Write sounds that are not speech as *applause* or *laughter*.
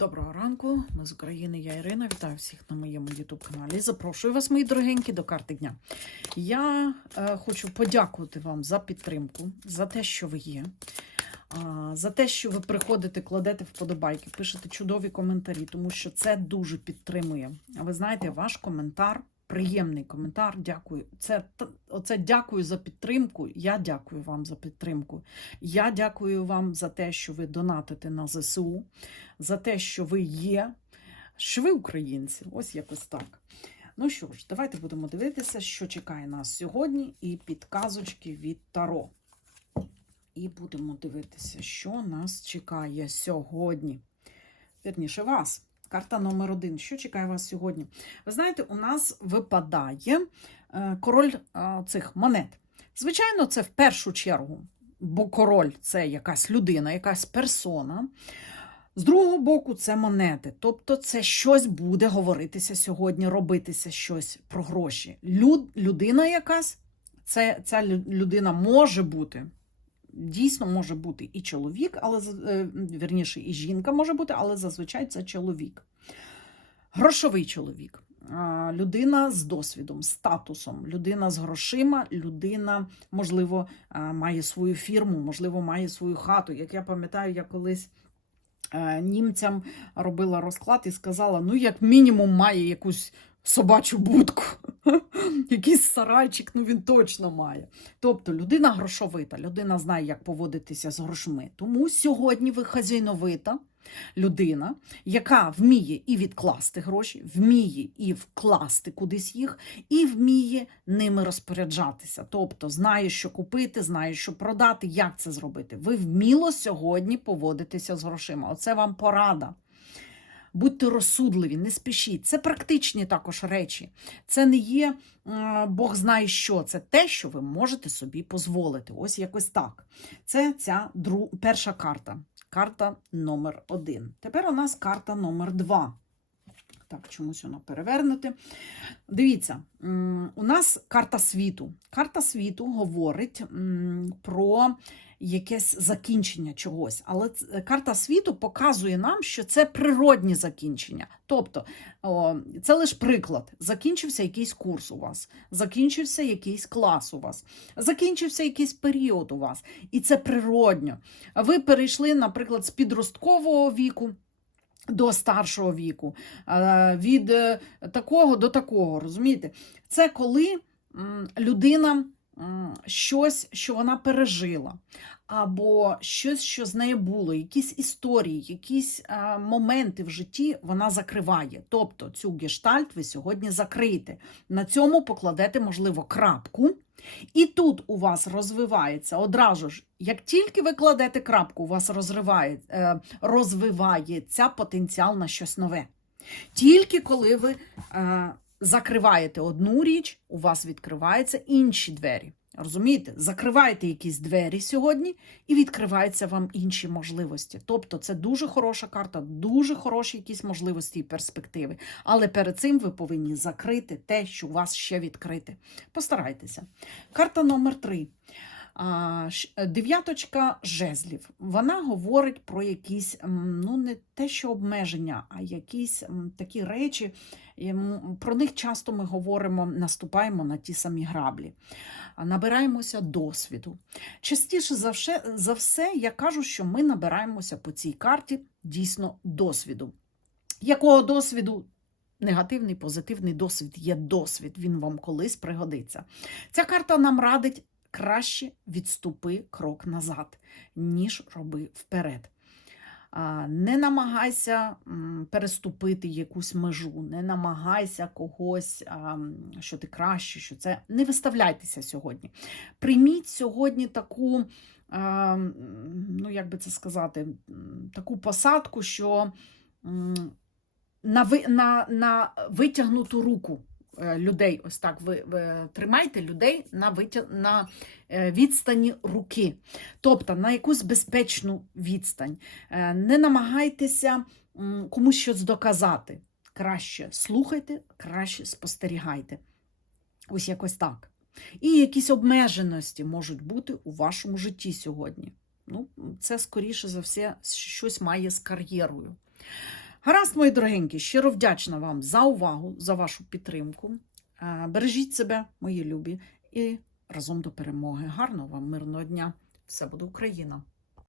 Доброго ранку, ми з України, я Ірина. Вітаю всіх на моєму youtube каналі. Запрошую вас, мої дорогенькі, до карти дня. Я е, хочу подякувати вам за підтримку, за те, що ви є, е, за те, що ви приходите, кладете вподобайки, пишете чудові коментарі, тому що це дуже підтримує. А ви знаєте, ваш коментар. Приємний коментар, дякую. Це оце дякую за підтримку. Я дякую вам за підтримку. Я дякую вам за те, що ви донатите на ЗСУ, за те, що ви є, що ви українці. Ось якось так. Ну що ж, давайте будемо дивитися, що чекає нас сьогодні, і підказочки від Таро. І будемо дивитися, що нас чекає сьогодні. Вірніше, вас. Карта номер один. Що чекає вас сьогодні? Ви знаєте, у нас випадає е, король е, цих монет. Звичайно, це в першу чергу, бо король це якась людина, якась персона. З другого боку, це монети. Тобто, це щось буде говоритися сьогодні, робитися щось про гроші. Люд, людина якась, це, ця людина може бути. Дійсно може бути і чоловік, але е, і жінка може бути, але зазвичай це чоловік. Грошовий чоловік. Людина з досвідом, статусом, людина з грошима, людина, можливо, має свою фірму, можливо, має свою хату. Як я пам'ятаю, я колись е, німцям робила розклад і сказала: ну, як мінімум, має якусь собачу будку, *laughs* якийсь сарайчик, ну він точно має. Тобто людина грошовита, людина знає, як поводитися з грошми. Тому сьогодні ви хазяйновита людина, яка вміє і відкласти гроші, вміє і вкласти кудись їх, і вміє ними розпоряджатися. Тобто знає, що купити, знає, що продати, як це зробити. Ви вміло сьогодні поводитеся з грошима. Оце вам порада. Будьте розсудливі, не спішіть. Це практичні також речі. Це не є Бог знає що. Це те, що ви можете собі дозволити. Ось якось так. Це ця дру... перша карта. Карта номер один. Тепер у нас карта номер два. Так, чомусь вона перевернути. Дивіться, у нас карта світу. Карта світу говорить про якесь закінчення чогось. Але карта світу показує нам, що це природні закінчення. Тобто, це лише приклад. Закінчився якийсь курс у вас, закінчився якийсь клас у вас, закінчився якийсь період у вас. І це природньо. Ви перейшли, наприклад, з підросткового віку. До старшого віку, е, від е, такого до такого, розумієте? Це коли людина щось, що вона пережила, або щось, що з нею було, якісь історії, якісь е, моменти в житті вона закриває. Тобто цю гештальт ви сьогодні закриєте. На цьому покладете, можливо, крапку. І тут у вас розвивається одразу ж, як тільки ви кладете крапку, у вас розриває, е, розвивається потенціал на щось нове. Тільки коли ви е, закриваєте одну річ, у вас відкриваються інші двері. Розумієте? Закриваєте якісь двері сьогодні і відкриваються вам інші можливості. Тобто це дуже хороша карта, дуже хороші якісь можливості і перспективи. Але перед цим ви повинні закрити те, що у вас ще відкрите. Постарайтеся. Карта номер три. Е, Дев'яточка жезлів. Вона говорить про якісь, ну не те, що обмеження, а якісь такі речі. Про них часто ми говоримо, наступаємо на ті самі граблі, набираємося досвіду. Частіше за все, за все, я кажу, що ми набираємося по цій карті дійсно досвіду. Якого досвіду? Негативний, позитивний досвід є досвід, він вам колись пригодиться. Ця карта нам радить краще відступи крок назад, ніж роби вперед. Не намагайся переступити якусь межу, не намагайся когось, що ти краще, що це. Не виставляйтеся сьогодні. Прийміть сьогодні таку, ну як би це сказати, таку посадку, що на, на, на витягнуту руку людей. Ось так ви, ви тримайте людей на, витя... на е, відстані руки, тобто на якусь безпечну відстань. Е, Не намагайтеся комусь щось доказати. Краще слухайте, краще спостерігайте. Ось якось так. І якісь обмеженості можуть бути у вашому житті сьогодні. Ну, це, скоріше за все, щось має з кар'єрою. Гаразд, мої дорогенькі, щиро вдячна вам за увагу, за вашу підтримку. Бережіть себе, мої любі, і разом до перемоги. Гарного вам мирного дня! Все буде Україна!